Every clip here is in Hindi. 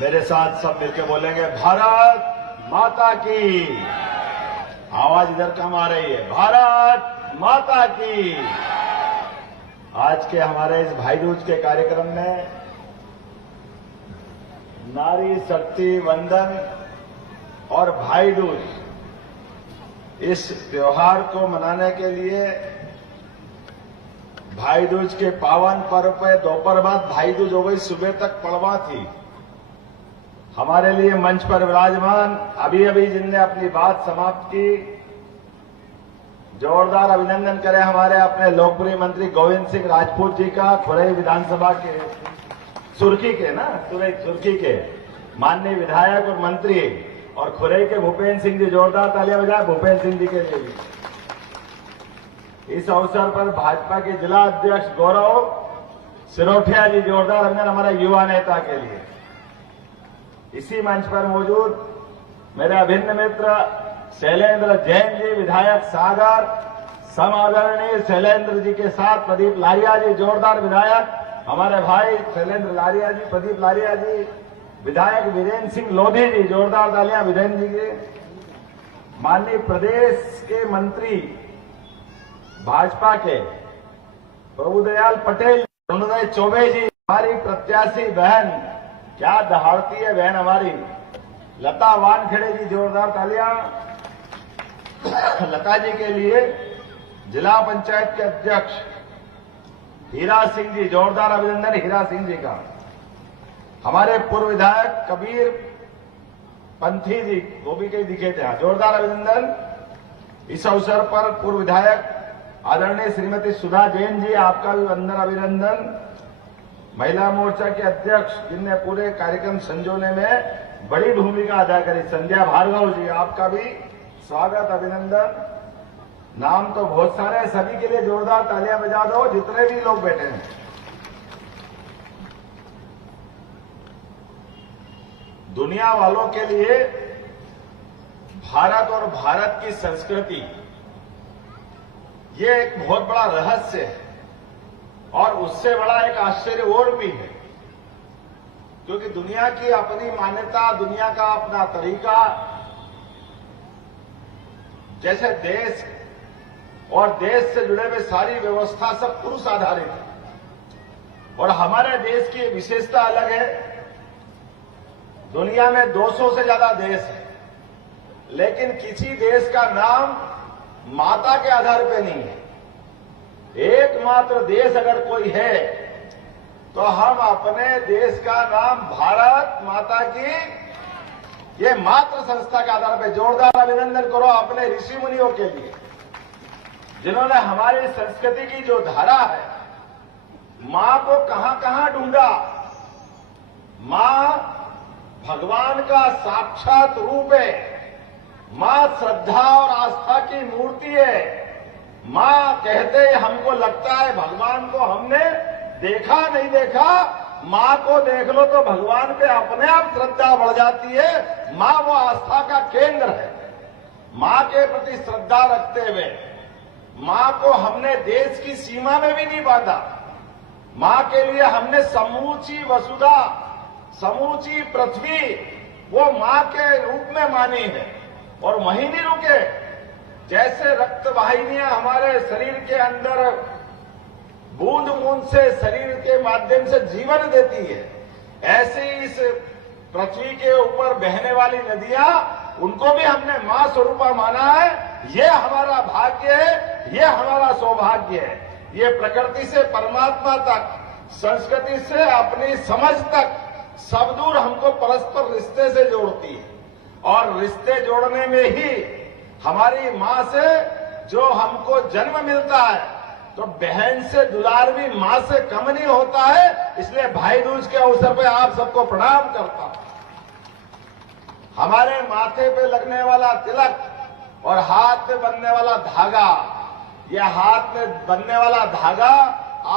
मेरे साथ सब मिलकर बोलेंगे, भारत माता की। आवाज इधर कम आ रही है। भारत माता की। आज के हमारे इस भाई दूज के कार्यक्रम में नारी शक्ति वंदन और भाई दूज, इस त्योहार को मनाने के लिए भाई दूज के पावन पर्व पे दोपहर बाद भाई दूज हो गई, सुबह तक पड़वा थी। हमारे लिए मंच पर विराजमान अभी अभी जिनने अपनी बात समाप्त की, जोरदार अभिनंदन करें हमारे अपने लोकप्रिय मंत्री गोविंद सिंह राजपूत जी का, खुरई विधानसभा के सुर्खी के माननीय विधायक और मंत्री, और खुरई के भूपेन्द्र सिंह जी, जोरदार तालियां बजाएं भूपेन्द्र सिंह जी के लिए भी। इस अवसर पर भाजपा के जिला अध्यक्ष गौरव सिरोठिया जी, जोरदार अभिनंदन हमारे युवा नेता के लिए। इसी मंच पर मौजूद मेरे अभिन्न मित्र शैलेंद्र जैन जी, विधायक सागर, समादरणीय शैलेंद्र जी के साथ प्रदीप लारिया जी, जोरदार विधायक हमारे भाई शैलेंद्र लारिया जी, प्रदीप लारिया जी, विधायक वीरेंद्र सिंह लोधी जी, जोरदार तालियां वीरेंद्र जी के। माननीय प्रदेश के मंत्री भाजपा के प्रभुदयाल पटेल, अरुणोदय चौबे जी, हमारी प्रत्याशी बहन, क्या दहाड़ती है बहन हमारी लता वानखेड़े जी, जोरदार तालियां लता जी के लिए। जिला पंचायत के अध्यक्ष हीरा सिंह जी, जोरदार अभिनंदन हीरा सिंह जी का। हमारे पूर्व विधायक कबीर पंथी जी, वो भी कहीं दिखे थे, जोरदार अभिनंदन। इस अवसर पर पूर्व विधायक आदरणीय श्रीमती सुधा जैन जी, आपका भी वंदन अभिनंदन। महिला मोर्चा के अध्यक्ष जिनने पूरे कार्यक्रम संजोने में बड़ी भूमिका अदा करी, संध्या भार्गव जी, आपका भी स्वागत अभिनंदन। नाम तो बहुत सारे हैं, सभी के लिए जोरदार तालियां बजा दो जितने भी लोग बैठे हैं। दुनिया वालों के लिए भारत और भारत की संस्कृति ये एक बहुत बड़ा रहस्य है, और उससे बड़ा एक आश्चर्य और भी है, क्योंकि दुनिया की अपनी मान्यता, दुनिया का अपना तरीका, जैसे देश और देश से जुड़े हुए सारी व्यवस्था सब पुरुष आधारित है, और हमारे देश की विशेषता अलग है। दुनिया में 200 से ज्यादा देश है, लेकिन किसी देश का नाम माता के आधार पे नहीं है। एकमात्र देश अगर कोई है तो हम अपने देश का नाम भारत माता की, ये मात्र संस्था के आधार पर जोरदार अभिनंदन करो अपने ऋषि मुनियों के लिए, जिन्होंने हमारी संस्कृति की जो धारा है, मां को कहां कहां ढूंढा। मां भगवान का साक्षात रूप है, मां श्रद्धा और आस्था की मूर्ति है। मां कहते हमको लगता है भगवान को हमने देखा नहीं देखा, मां को देख लो तो भगवान पे अपने आप श्रद्धा बढ़ जाती है। मां वो आस्था का केंद्र है। मां के प्रति श्रद्धा रखते हुए मां को हमने देश की सीमा में भी नहीं बांधा। मां के लिए हमने समूची वसुधा, समूची पृथ्वी वो मां के रूप में मानी है। और वहीं नहीं रुके, जैसे रक्त वाहिनियां हमारे शरीर के अंदर बूंद बूंद से शरीर के माध्यम से जीवन देती है, ऐसे ही इस पृथ्वी के ऊपर बहने वाली नदियां, उनको भी हमने मां स्वरूपा माना है। ये हमारा भाग्य है, ये हमारा सौभाग्य है। ये प्रकृति से परमात्मा तक, संस्कृति से अपनी समझ तक सब दूर हमको परस्पर रिश्ते से जोड़ती है। और रिश्ते जोड़ने में ही हमारी मां से जो हमको जन्म मिलता है, तो बहन से दुलार भी मां से कम नहीं होता है। इसलिए भाई दूज के अवसर पर आप सबको प्रणाम करता हूं। हमारे माथे पे लगने वाला तिलक और हाथ में बंधने वाला धागा, यह हाथ में बंधने वाला धागा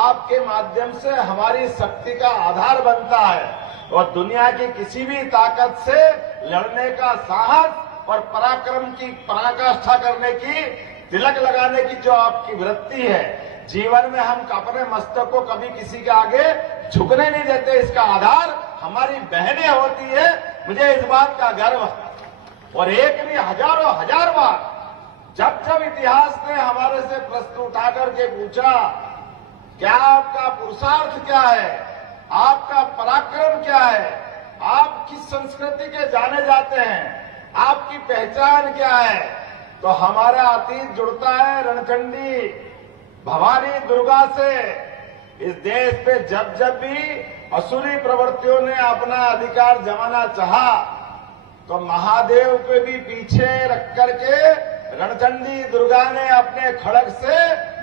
आपके माध्यम से हमारी शक्ति का आधार बनता है, और दुनिया की किसी भी ताकत से लड़ने का साहस और पराक्रम की पराकाष्ठा करने की, तिलक लगाने की जो आपकी वृत्ति है, जीवन में हम अपने मस्तक को कभी किसी के आगे झुकने नहीं देते। इसका आधार हमारी बहनें होती है। मुझे इस बात का गर्व है। और एक नहीं, हजारों हजार बार जब जब इतिहास ने हमारे से प्रश्न उठा करके पूछा क्या आपका पुरुषार्थ क्या है, आपका पराक्रम क्या है, आप किस संस्कृति के जाने जाते हैं, आपकी पहचान क्या है, तो हमारा अतीत जुड़ता है रणचंडी भवानी दुर्गा से। इस देश पे जब जब भी असुरी प्रवृत्तियों ने अपना अधिकार जमाना चाहा तो महादेव को भी पीछे रख करके रणचंडी दुर्गा ने अपने खड़ग से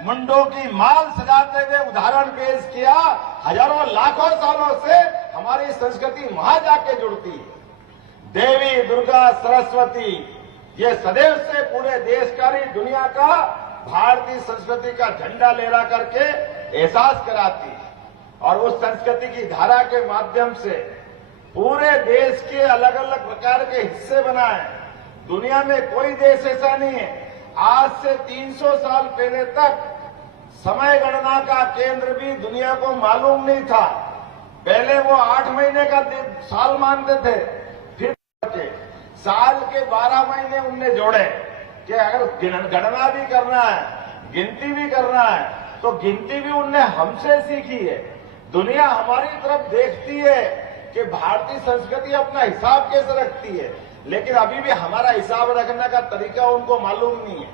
मुंडों की माल सजाते हुए उदाहरण पेश किया। हजारों लाखों सालों से हमारी संस्कृति वहां जाके जुड़ती है। देवी दुर्गा सरस्वती ये सदैव से पूरे देश का नहीं दुनिया का भारतीय संस्कृति का झंडा लहरा करके एहसास कराती है। और उस संस्कृति की धारा के माध्यम से पूरे देश के अलग अलग प्रकार के हिस्से बनाए। दुनिया में कोई देश ऐसा नहीं है। आज से 300 साल पहले तक समय गणना का केंद्र भी दुनिया को मालूम नहीं था। पहले वो 8 महीने का साल मानते थे, फिर साल के 12 महीने उनने जोड़े कि अगर गणना भी करना है, गिनती भी करना है, तो गिनती भी उनने हमसे सीखी है। दुनिया हमारी तरफ देखती है कि भारतीय संस्कृति अपना हिसाब कैसे रखती है, लेकिन अभी भी हमारा हिसाब रखने का तरीका उनको मालूम नहीं है।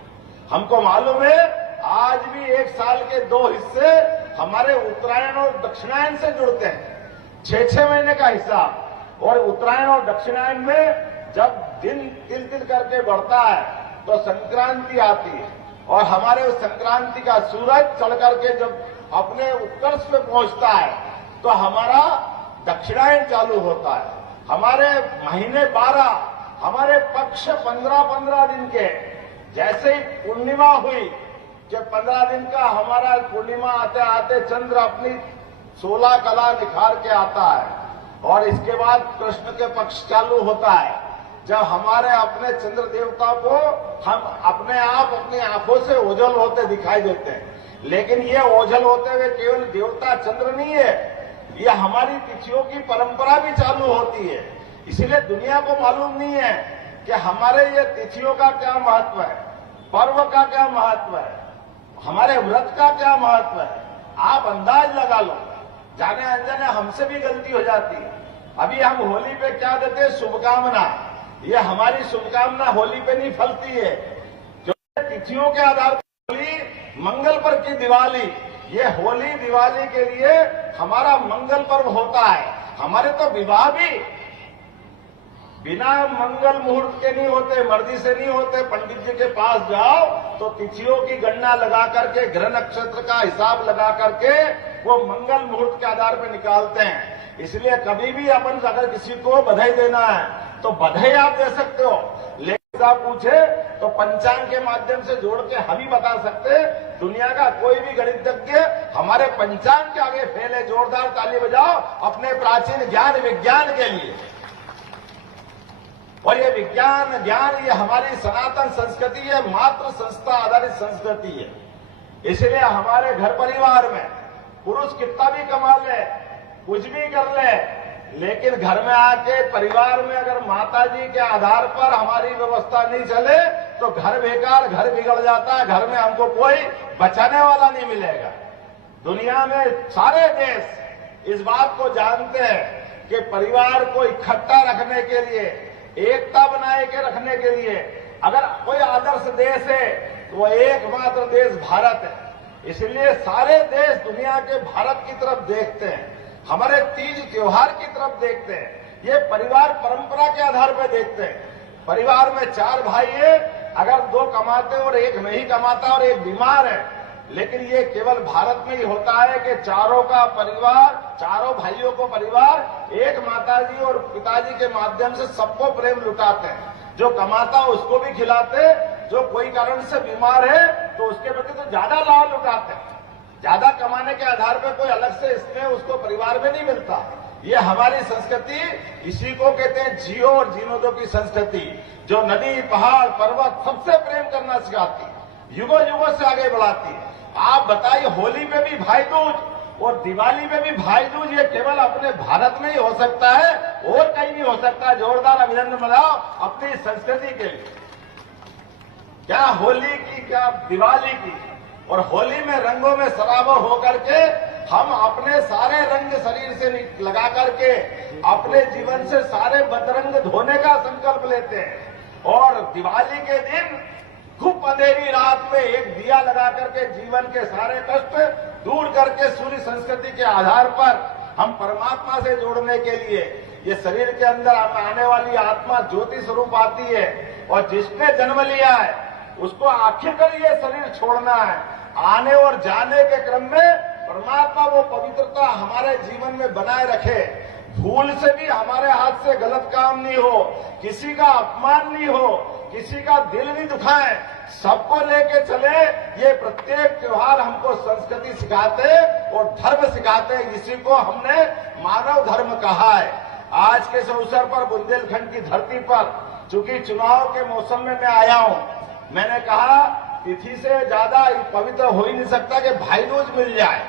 हमको मालूम है आज भी एक साल के 2 हिस्से हमारे उत्तरायण और दक्षिणायन से जुड़ते हैं। 6-6 महीने का हिसाब। और उत्तरायण और दक्षिणायन में जब दिन तिल तिल करके बढ़ता है तो संक्रांति आती है। और हमारे उस संक्रांति का सूरज चढ़ करके जब अपने उत्कर्ष पे पहुंचता है तो हमारा दक्षिणायन चालू होता है। हमारे महीने 12, हमारे पक्ष 15-15 दिन के। जैसे ही पूर्णिमा हुई कि 15 दिन का हमारा पूर्णिमा आते आते चंद्र अपनी 16 कला निखार के आता है। और इसके बाद कृष्ण के पक्ष चालू होता है, जब हमारे अपने चंद्र देवता को हम अपने आप अपनी आंखों से ओझल होते दिखाई देते हैं। लेकिन ये ओझल होते हुए केवल देवता चंद्र नहीं है, ये हमारी तिथियों की परंपरा भी चालू होती है। इसलिए दुनिया को मालूम नहीं है कि हमारे ये तिथियों का क्या महत्व है, पर्व का क्या महत्व है, हमारे व्रत का क्या महत्व है। आप अंदाज लगा लो, जाने अनजाने हमसे भी गलती हो जाती है। अभी हम होली पे क्या देते हैं, शुभकामना। ये हमारी शुभकामना होली पे नहीं फलती है। जो तिथियों के आधार पर होली, मंगल पर की दिवाली, ये होली दिवाली के लिए हमारा मंगल पर्व होता है। हमारे तो विवाह भी बिना मंगल मुहूर्त के नहीं होते, मर्जी से नहीं होते। पंडित जी के पास जाओ तो तिथियों की गणना लगा करके, ग्रह नक्षत्र का हिसाब लगा करके वो मंगल मुहूर्त के आधार पर निकालते हैं। इसलिए कभी भी अपन अगर किसी को बधाई देना है तो बधाई आप दे सकते हो, लेकिन आप पूछे तो पंचांग के माध्यम से जोड़ के हम ही बता सकते। दुनिया का कोई भी गणितज्ञ हमारे पंचांग के आगे फेल है। जोरदार ताली बजाओ अपने प्राचीन ज्ञान विज्ञान के लिए। और ये विज्ञान ज्ञान ये हमारी सनातन संस्कृति है, मात्र संस्था आधारित संस्कृति है। इसलिए हमारे घर परिवार में पुरुष कितना भी कमा ले, कुछ भी कर ले, लेकिन घर में आके परिवार में अगर माताजी के आधार पर हमारी व्यवस्था नहीं चले तो घर बेकार, घर बिगड़ जाता है। घर में हमको कोई बचाने वाला नहीं मिलेगा। दुनिया में सारे देश इस बात को जानते हैं कि परिवार को इकट्ठा रखने के लिए, एकता बनाए के रखने के लिए अगर कोई आदर्श देश है तो वो एकमात्र देश भारत है। इसलिए सारे देश दुनिया के भारत की तरफ देखते हैं, हमारे तीज त्योहार की तरफ देखते हैं। ये परिवार परंपरा के आधार पर देखते हैं। परिवार में 4 भाई है, अगर 2 कमाते और 1 नहीं कमाता और 1 बीमार है, लेकिन ये केवल भारत में ही होता है कि चारों का परिवार, चारों भाइयों को परिवार एक माताजी और पिताजी के माध्यम से सबको प्रेम लुटाते हैं। जो कमाता उसको भी खिलाते, जो कोई कारण से बीमार है तो उसके प्रति तो ज्यादा लाभ लुटाते हैं। ज्यादा कमाने के आधार पर कोई अलग से स्नेह उसको परिवार में नहीं मिलता। ये हमारी संस्कृति, इसी को कहते हैं जियो और जीनो दो की संस्कृति, जो नदी पहाड़ पर्वत सबसे प्रेम करना सिखाती है, युगों युगों से आगे बढ़ाती है। आप बताइए, होली पे भी भाई दूज, और दिवाली में भी भाई दूज ये केवल अपने भारत में ही हो सकता है और कहीं नहीं हो सकता। जोरदार अभिनंदन मनाओ अपनी संस्कृति के लिए। क्या होली की, क्या दिवाली की, और होली में रंगों में सराबोर होकर के हम अपने सारे रंग शरीर से लगा करके अपने जीवन से सारे बदरंग धोने का संकल्प लेते हैं और दिवाली के दिन खूब अंधेरी रात में एक दिया लगा करके जीवन के सारे कष्ट दूर करके सूर्य संस्कृति के आधार पर हम परमात्मा से जोड़ने के लिए ये शरीर के अंदर आने वाली आत्मा ज्योति स्वरूप आती है और जिसने जन्म लिया है उसको आखिरकार ये शरीर छोड़ना है। आने और जाने के क्रम में परमात्मा वो पवित्रता हमारे जीवन में बनाए रखे, भूल से भी हमारे हाथ से गलत काम नहीं हो, किसी का अपमान नहीं हो, किसी का दिल नहीं दुखाए, सबको लेके चले। ये प्रत्येक त्योहार हमको संस्कृति सिखाते और धर्म सिखाते, इसी को हमने मानव धर्म कहा है। आज के इस अवसर पर बुंदेलखंड की धरती पर चूंकि चुनाव के मौसम में मैं आया हूं, मैंने कहा तिथि से ज्यादा पवित्र हो ही नहीं सकता कि भाई दूज मिल जाए।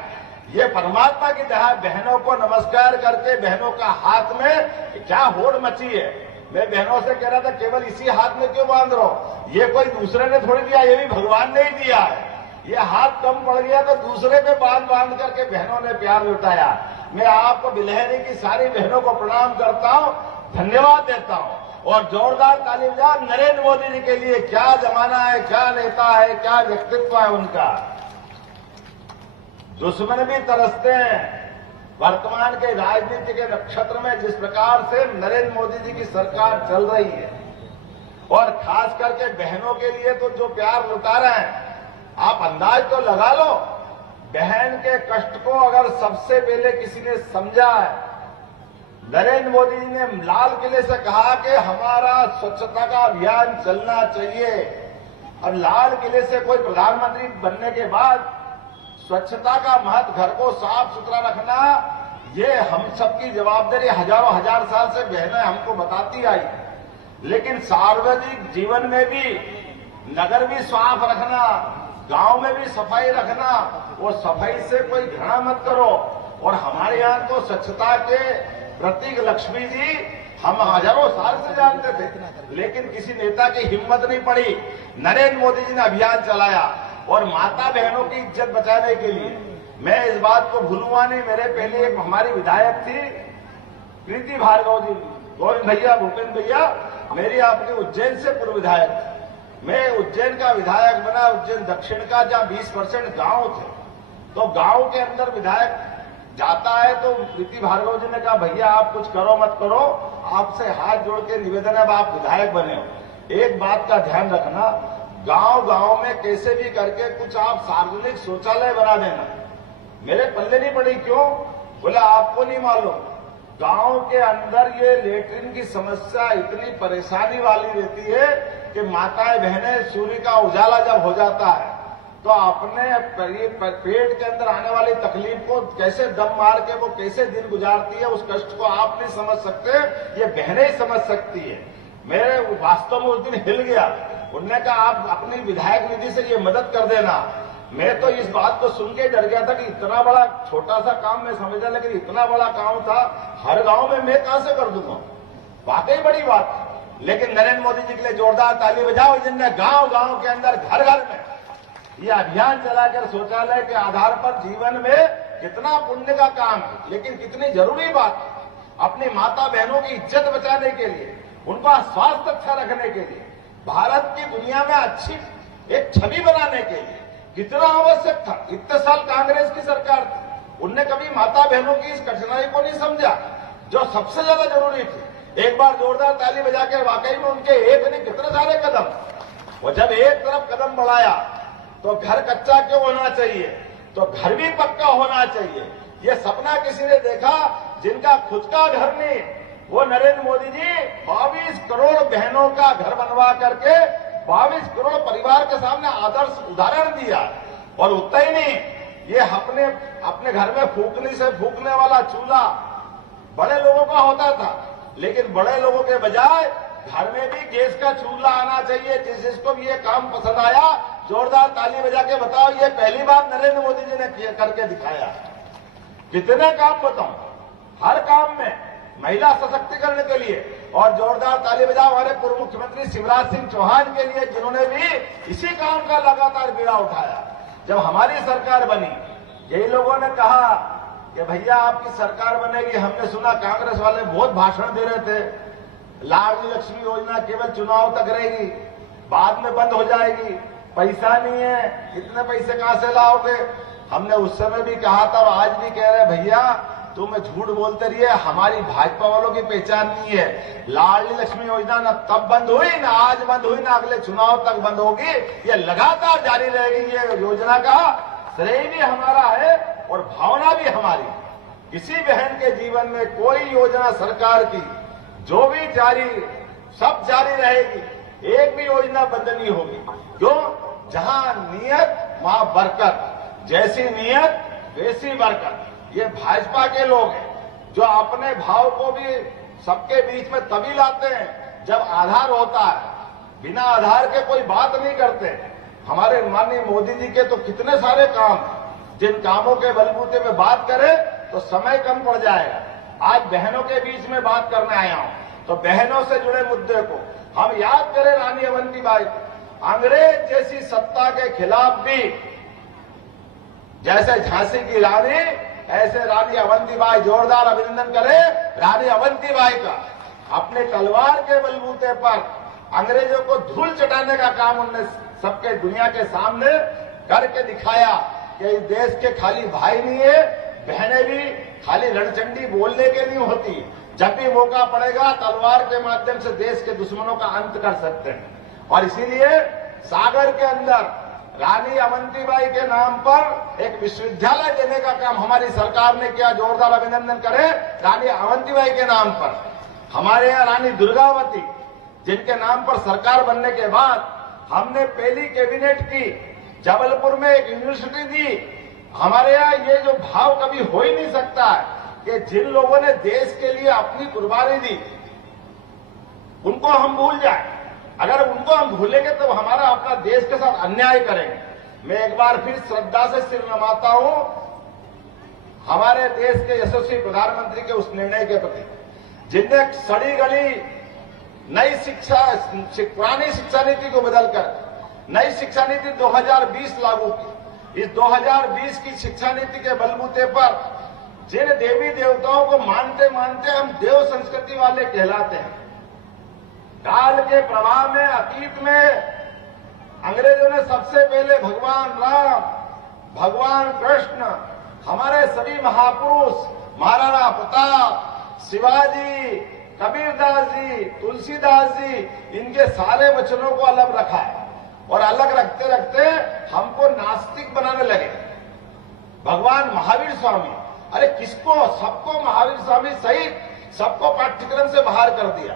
ये परमात्मा की जहां बहनों को नमस्कार करके बहनों का हाथ में क्या होड़ मची है। मैं बहनों से कह रहा था केवल इसी हाथ में क्यों बांध रहे हो, ये कोई दूसरे ने थोड़ी दिया, ये भी भगवान ने ही दिया है। ये हाथ कम पड़ गया तो दूसरे पे बांध करके बहनों ने प्यार लुटाया। मैं आपको बिलहरी की सारी बहनों को प्रणाम करता हूं, धन्यवाद देता हूं और जोरदार ताली बजाओ नरेंद्र मोदी जी के लिए। क्या जमाना है, क्या नेता है, क्या व्यक्तित्व है उनका। दुश्मन भी तरसते हैं। वर्तमान के राजनीति के नक्षत्र में जिस प्रकार से नरेंद्र मोदी जी की सरकार चल रही है और खास करके बहनों के लिए तो जो प्यार लुटा रहे हैं, आप अंदाज तो लगा लो। बहन के कष्ट को अगर सबसे पहले किसी ने समझा है, नरेंद्र मोदी जी ने लाल किले से कहा कि हमारा स्वच्छता का अभियान चलना चाहिए और लाल किले से कोई प्रधानमंत्री बनने के बाद स्वच्छता का महत्व, घर को साफ सुथरा रखना, ये हम सबकी जवाबदारी हजारों हजार साल से बहनें हमको बताती आई। लेकिन सार्वजनिक जीवन में भी नगर भी साफ रखना, गांव में भी सफाई रखना, वो सफाई से कोई घृणा मत करो। और हमारे यहाँ तो स्वच्छता के प्रतीक लक्ष्मी जी हम हजारों साल से जानते थे, लेकिन किसी नेता की हिम्मत नहीं पड़ी। नरेंद्र मोदी जी ने अभियान चलाया और माता बहनों की इज्जत बचाने के लिए। मैं इस बात को भूलूंगा नहीं, मेरे पहले एक हमारी विधायक थी प्रीति भार्गव जी, गोविंद भैया, भूपेंद्र भैया, मेरी आपके उज्जैन से पूर्व विधायक। मैं उज्जैन का विधायक बना, उज्जैन दक्षिण का, जहां 20% गांव थे, तो गांव के अंदर विधायक जाता है तो प्रीति भार्गव जी ने कहा भैया आप कुछ करो मत करो, आपसे हाथ जोड़ के निवेदन है, आप विधायक बने हो। एक बात का ध्यान रखना, गांव में कैसे भी करके कुछ आप सार्वजनिक शौचालय बना देना। मेरे पल्ले नहीं पड़ी, क्यों बोला आपको नहीं मालूम, गांव के अंदर ये लेटरिन की समस्या इतनी परेशानी वाली रहती है कि माताएं बहनें सूर्य का उजाला जब हो जाता है तो अपने पेट के अंदर आने वाली तकलीफ को कैसे दम मार के वो कैसे दिन गुजारती है, उस कष्ट को आप नहीं समझ सकते, ये बहनें ही समझ सकती है। मेरे वास्तव में उस दिन हिल गया, उन्होंने कहा आप अपनी विधायक निधि से ये मदद कर देना। मैं तो इस बात को सुन के डर गया था कि इतना बड़ा छोटा सा काम मैं समझा, लेकिन इतना बड़ा काम था, हर गांव में मैं कहां से कर दूंगा, वाकई बड़ी बात। लेकिन नरेंद्र मोदी जी के लिए जोरदार ताली बजाओ, जिनने गांव गांव के अंदर घर घर में ये अभियान चलाकर शौचालय के आधार पर जीवन में कितना पुण्य का काम है, लेकिन कितनी जरूरी बात, अपनी माता बहनों की इज्जत बचाने के लिए, उनका स्वास्थ्य अच्छा रखने के लिए, भारत की दुनिया में अच्छी एक छवि बनाने के लिए कितना आवश्यक था। इतने साल कांग्रेस की सरकार थी, उनने कभी माता बहनों की इस कठिनाई को नहीं समझा जो सबसे ज्यादा जरूरी थी। एक बार जोरदार ताली बजा के वाकई में उनके एक ने कितने सारे कदम, वो जब एक तरफ कदम बढ़ाया तो घर कच्चा क्यों होना चाहिए, तो घर भी पक्का होना चाहिए। ये सपना किसी ने देखा जिनका खुद का घर नहीं, वो नरेंद्र मोदी जी 22 करोड़ बहनों का घर बनवा करके 22 करोड़ परिवार के सामने आदर्श उदाहरण दिया। और उतना ही नहीं, ये अपने घर में फूकने से फूकने वाला चूल्हा बड़े लोगों का होता था, लेकिन बड़े लोगों के बजाय घर में भी गैस का चूल्हा आना चाहिए। जिसको भी ये काम पसंद आया जोरदार ताली बजा के बताओ, ये पहली बार नरेंद्र मोदी जी ने करके दिखाया। कितने काम बताऊं, हर काम में महिला सशक्तिकरण के लिए। और जोरदार ताली बजाओ हमारे पूर्व मुख्यमंत्री शिवराज सिंह चौहान के लिए, जिन्होंने भी इसी काम का लगातार बीड़ा उठाया। जब हमारी सरकार बनी, यही लोगों ने कहा कि भैया आपकी सरकार बनेगी। हमने सुना कांग्रेस वाले बहुत भाषण दे रहे थे, लाडली लक्ष्मी योजना केवल चुनाव तक रहेगी, बाद में बंद हो जाएगी, पैसा नहीं है, इतने पैसे कहां से लाओगे। हमने उस समय भी कहा था और आज भी कह रहे भैया तुम झूठ बोलते रहिए, हमारी भाजपा वालों की पहचान नहीं है। लाडली लक्ष्मी योजना न तब बंद हुई, न आज बंद हुई, न अगले चुनाव तक बंद होगी, ये लगातार जारी रहेगी। ये योजना का श्रेय भी हमारा है और भावना भी हमारी। किसी बहन के जीवन में कोई योजना सरकार की जो भी जारी, सब जारी रहेगी, एक भी योजना बंद नहीं होगी। क्यों? जहां नियत वहां बरकत, जैसी नियत वैसी बरकत। ये भाजपा के लोग हैं जो अपने भाव को भी सबके बीच में तभी लाते हैं जब आधार होता है, बिना आधार के कोई बात नहीं करते। हमारे माननीय मोदी जी के तो कितने सारे काम, जिन कामों के बलबूते पे बात करें तो समय कम पड़ जाएगा। आज बहनों के बीच में बात करने आया हूं, तो बहनों से जुड़े मुद्दे को हम याद करें। रानी अवंतीबाई, अंग्रेज जैसी सत्ता के खिलाफ भी जैसे झांसी की रानी, ऐसे रानी अवंतीबाई, जोरदार अभिनंदन करें रानी अवंतीबाई का। अपने तलवार के बलबूते पर अंग्रेजों को धूल चटाने का काम उन्होंने सबके दुनिया के सामने करके दिखाया कि इस देश के खाली भाई नहीं है, बहनें भी खाली रणचंडी बोलने के नहीं होती। जब भी मौका पड़ेगा तलवार के माध्यम से देश के दुश्मनों का अंत कर सकते हैं। और इसीलिए सागर के अंदर रानी अवंतीबाई के नाम पर एक विश्वविद्यालय देने का काम हमारी सरकार ने किया। जोरदार अभिनंदन करें रानी अवंतीबाई के नाम पर। हमारे यहाँ रानी दुर्गावती, जिनके नाम पर सरकार बनने के बाद हमने पहली कैबिनेट की, जबलपुर में एक यूनिवर्सिटी दी। हमारे यहाँ ये जो भाव कभी हो ही नहीं सकता है कि जिन लोगों ने देश के लिए अपनी कुर्बानी दी उनको हम भूल जाए। अगर उनको हम भूलेंगे तो हमारा अपना देश के साथ अन्याय करेंगे। मैं एक बार फिर श्रद्धा से सिर नमाता हूं हमारे देश के यशस्वी प्रधानमंत्री के उस निर्णय के प्रति, जिनने सड़ी गली नई शिक्षा, पुरानी शिक्षा नीति को बदलकर नई शिक्षा नीति 2020 लागू की। इस 2020 की शिक्षा नीति के बलबूते पर जिन देवी देवताओं को मानते मानते हम देव संस्कृति वाले कहलाते हैं, काल के प्रवाह में, अतीत में अंग्रेजों ने सबसे पहले भगवान राम, भगवान कृष्ण, हमारे सभी महापुरुष, महाराणा प्रताप, शिवाजी, कबीरदास जी, तुलसीदास जी, इनके सारे वचनों को अलग रखा है। और अलग रखते रखते हमको नास्तिक बनाने लगे। भगवान महावीर स्वामी, अरे किसको, सबको महावीर स्वामी सहित सबको पाठ्यक्रम से बाहर कर दिया।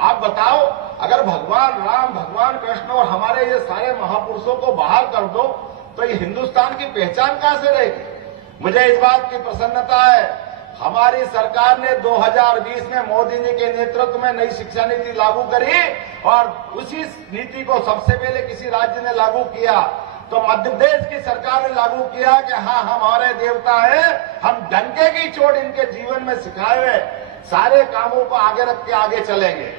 आप बताओ, अगर भगवान राम, भगवान कृष्ण और हमारे ये सारे महापुरुषों को बाहर कर दो तो ये हिंदुस्तान की पहचान कहां से रहेगी। मुझे इस बात की प्रसन्नता है, हमारी सरकार ने 2020 में मोदी जी के नेतृत्व में नई शिक्षा नीति लागू करी और उसी नीति को सबसे पहले किसी राज्य ने लागू किया तो मध्य प्रदेश की सरकार ने लागू किया कि हाँ हमारे देवता है, हम डंके की चोट इनके जीवन में सिखाए हुए सारे कामों को आगे रख के आगे चलेंगे।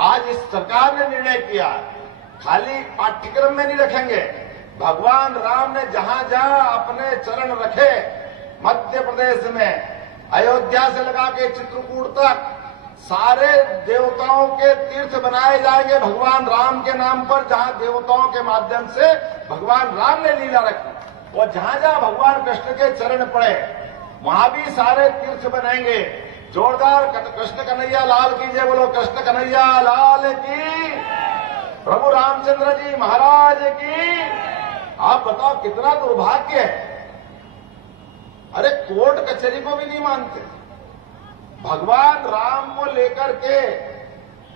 आज इस सरकार ने निर्णय किया, खाली पाठ्यक्रम में नहीं रखेंगे। भगवान राम ने जहां जहां अपने चरण रखे, मध्य प्रदेश में अयोध्या से लगा के चित्रकूट तक सारे देवताओं के तीर्थ बनाए जाएंगे भगवान राम के नाम पर। जहां देवताओं के माध्यम से भगवान राम ने लीला रखी और जहां जहां भगवान कृष्ण के चरण पड़े वहां भी सारे तीर्थ बनेंगे। जोरदार कृष्ण कन्हैया लाल की जय बोलो, कृष्ण कन्हैया लाल की, प्रभु रामचंद्र जी महाराज की। आप बताओ कितना दुर्भाग्य है, अरे कोर्ट कचहरी को भी नहीं मानते। भगवान राम को लेकर के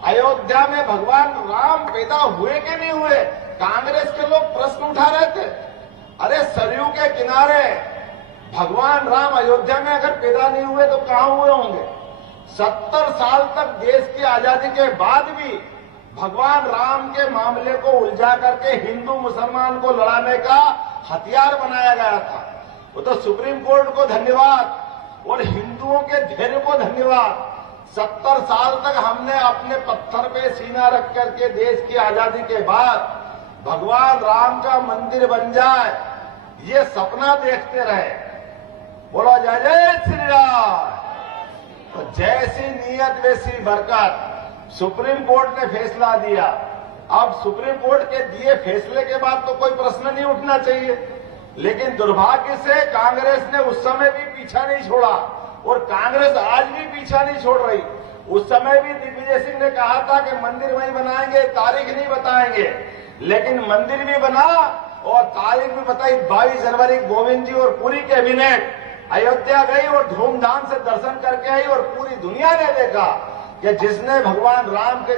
अयोध्या में भगवान राम पैदा हुए कि नहीं हुए, कांग्रेस के लोग प्रश्न उठा रहे थे। अरे सरयू के किनारे भगवान राम अयोध्या में अगर पैदा नहीं हुए तो कहां हुए होंगे। 70 साल तक देश की आजादी के बाद भी भगवान राम के मामले को उलझा करके हिंदू मुसलमान को लड़ाने का हथियार बनाया गया था। वो तो सुप्रीम कोर्ट को धन्यवाद और हिंदुओं के धैर्य को धन्यवाद। 70 साल तक हमने अपने पत्थर पे सीना रख करके देश की आजादी के बाद भगवान राम का मंदिर बन जाए ये सपना देखते रहे। बोलो जय जय श्री राम। तो जैसी नीयत वैसी बरकत। सुप्रीम कोर्ट ने फैसला दिया। अब सुप्रीम कोर्ट के दिए फैसले के बाद तो कोई प्रश्न नहीं उठना चाहिए, लेकिन दुर्भाग्य से कांग्रेस ने उस समय भी पीछा नहीं छोड़ा और कांग्रेस आज भी पीछा नहीं छोड़ रही। उस समय भी दिग्विजय सिंह ने कहा था कि मंदिर वहीं बनाएंगे, तारीख नहीं बताएंगे, लेकिन मंदिर भी बना और तारीख भी बताई। 22 जनवरी गोविंद जी और पूरी कैबिनेट अयोध्या गई और धूमधाम से दर्शन करके आई और पूरी दुनिया ने देखा कि जिसने भगवान राम के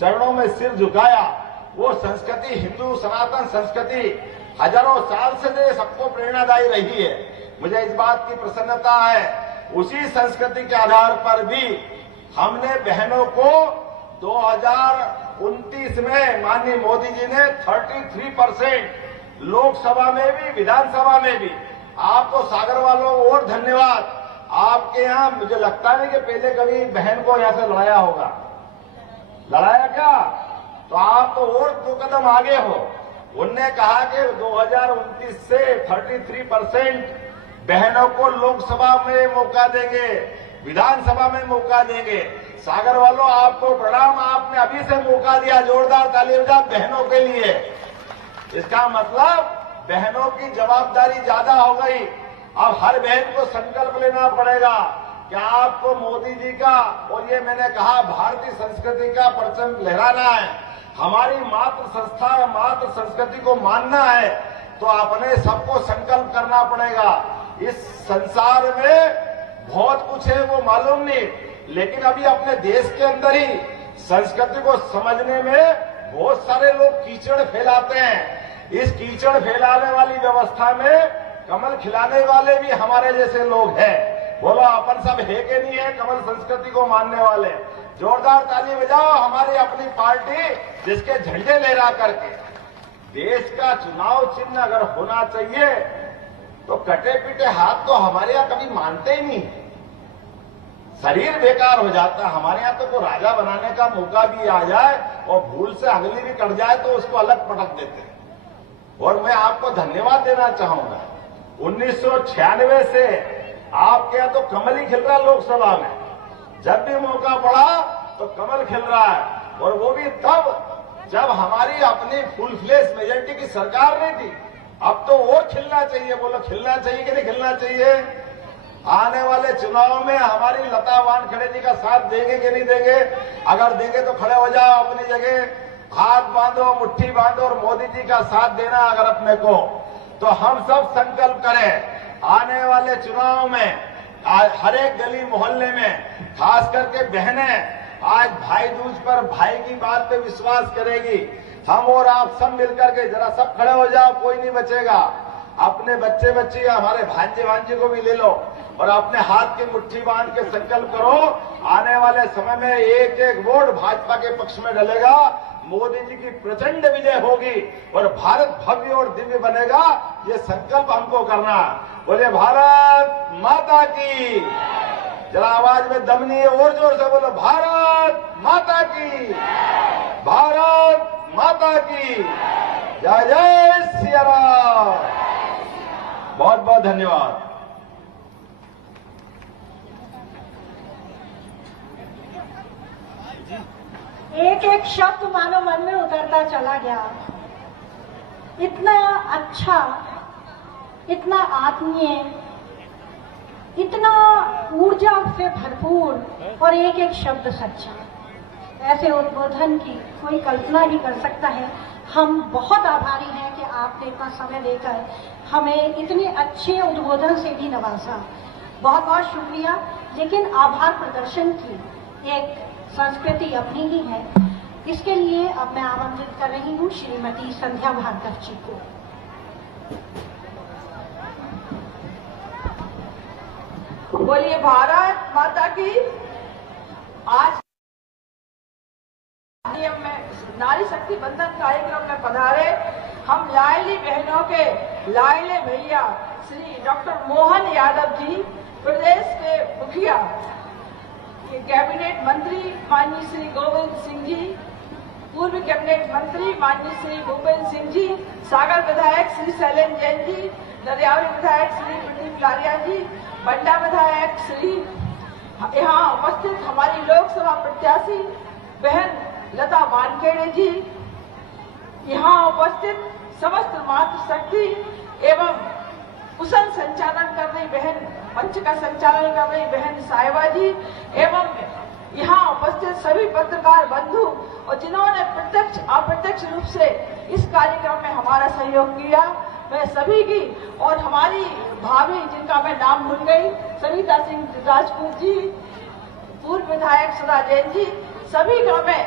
चरणों में सिर झुकाया वो संस्कृति, हिंदू सनातन संस्कृति हजारों साल से सबको प्रेरणादायी रही है। मुझे इस बात की प्रसन्नता है, उसी संस्कृति के आधार पर भी हमने बहनों को 2029 में माननीय मोदी जी ने 33% लोकसभा में भी विधानसभा में भी। आपको सागर वालों और धन्यवाद। आपके यहाँ मुझे लगता नहीं कि पहले कभी बहन को यहाँ से लड़ाया होगा। लड़ाया क्या? तो आप तो और 2 कदम आगे हो। उनने कहा कि 2029 से 33% बहनों को लोकसभा में मौका देंगे, विधानसभा में मौका देंगे। सागर वालों आपको प्रणाम, आपने अभी से मौका दिया। जोरदार ताली बजाओ बहनों के लिए। इसका मतलब बहनों की जवाबदारी ज्यादा हो गई। अब हर बहन को संकल्प लेना पड़ेगा कि आपको मोदी जी का और ये मैंने कहा भारतीय संस्कृति का परचम लहराना है, हमारी मातृ संस्था मातृ संस्कृति को मानना है, तो अपने सबको संकल्प करना पड़ेगा। इस संसार में बहुत कुछ है वो मालूम नहीं, लेकिन अभी अपने देश के अंदर ही संस्कृति को समझने में बहुत सारे लोग कीचड़ फैलाते हैं। इस कीचड़ फैलाने वाली व्यवस्था में कमल खिलाने वाले भी हमारे जैसे लोग हैं। बोलो अपन सब है कि नहीं है कमल संस्कृति को मानने वाले? जोरदार ताली बजाओ हमारी अपनी पार्टी जिसके झंडे लहरा करके। देश का चुनाव चिन्ह अगर होना चाहिए तो कटे पीटे हाथ तो हमारे यहाँ कभी मानते ही नहीं। शरीर बेकार हो जाता है। हमारे यहाँ तो कोई राजा बनाने का मौका भी आ जाए और भूल से अंगली भी कट जाए तो उसको अलग पटक देते हैं। और मैं आपको धन्यवाद देना चाहूंगा, 1996 से आपके यहाँ तो कमल ही खिल रहा है लोकसभा में। जब भी मौका पड़ा तो कमल खिल रहा है, और वो भी तब जब हमारी अपनी फुल फ्लेश मेजोरिटी की सरकार नहीं थी। अब तो और खिलना चाहिए। बोलो खिलना चाहिए कि नहीं खिलना चाहिए? आने वाले चुनाव में हमारी लता वानखेड़े जी का साथ देंगे कि नहीं देंगे? अगर देंगे तो खड़े हो जाओ अपनी जगह, हाथ बांधो, मुट्ठी बांधो और मोदी जी का साथ देना अगर अपने को। तो हम सब संकल्प करें आने वाले चुनाव में हर एक गली मोहल्ले में, खास करके बहनें आज भाई दूज पर भाई की बात पे विश्वास करेगी। हम और आप सब मिलकर के जरा सब खड़े हो जाओ, कोई नहीं बचेगा। अपने बच्चे बच्ची या हमारे भांजे भांजे को भी ले लो और अपने हाथ की मुट्ठी बांध के संकल्प करो, आने वाले समय में एक एक वोट भाजपा के पक्ष में डलेगा। मोदी जी की प्रचंड विजय होगी और भारत भव्य और दिव्य बनेगा। ये संकल्प हमको करना। बोले भारत माता की। जरा आवाज में दम नहीं है, और जोर से बोलो भारत माता की, भारत माता की जय जय सिया राम। बहुत बहुत धन्यवाद। एक एक शब्द मानो मन में उतरता चला गया। इतना अच्छा, इतना आत्मीय, इतना ऊर्जा से भरपूर और एक एक शब्द सच्चा। ऐसे उद्बोधन की कोई कल्पना नहीं कर सकता है। हम बहुत आभारी हैं कि आपने इतना समय देकर हमें इतने अच्छे उद्बोधन से भी नवाजा। बहुत बहुत शुक्रिया। लेकिन आभार प्रदर्शन की एक संस्कृति अपनी ही है। इसके लिए अब मैं आमंत्रित कर रही हूँ श्रीमती संध्या भार्गव जी को। बोलिए भारत माता की। आज में नारी शक्ति बंधन कार्यक्रम में पधारे हम लाडली बहनों के लाडले भैया श्री डॉक्टर मोहन यादव जी, प्रदेश के मुखिया कैबिनेट मंत्री माननीय श्री गोविंद सिंह जी, पूर्व कैबिनेट मंत्री माननीय श्री गोविंद सिंह जी, सागर विधायक श्री शैलेंद्र जैन जी, दरियावली विधायक श्री प्रदीप लारिया जी, बंडा विधायक श्री, यहाँ उपस्थित हमारी लोकसभा प्रत्याशी बहन लता वानखेड़े जी, यहाँ उपस्थित समस्त मातृशक्ति एवं कुशल संचालन कर रही बहन, मंच का संचालन कर रही बहन साहिबा जी एवं यहाँ उपस्थित सभी पत्रकार बंधु और जिन्होंने प्रत्यक्ष अप्रत्यक्ष रूप से इस कार्यक्रम में हमारा सहयोग किया, मैं सभी की और हमारी भाभी जिनका मैं नाम भूल गई, सविता सिंह राजपूत जी, पूर्व विधायक सुधा जैन जी, सभी का मैं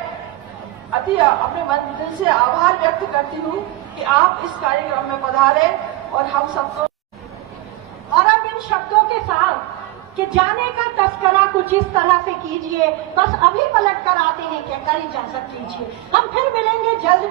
अपने मन दिल से आभार व्यक्त करती हूँ कि आप इस कार्यक्रम में पधारे और हम सबको। और अब इन शब्दों के साथ कि जाने का तस्करा कुछ इस तरह से कीजिए, बस अभी पलट कर आते हैं, क्या कर इजाजत कीजिए। हम फिर मिलेंगे जल्द।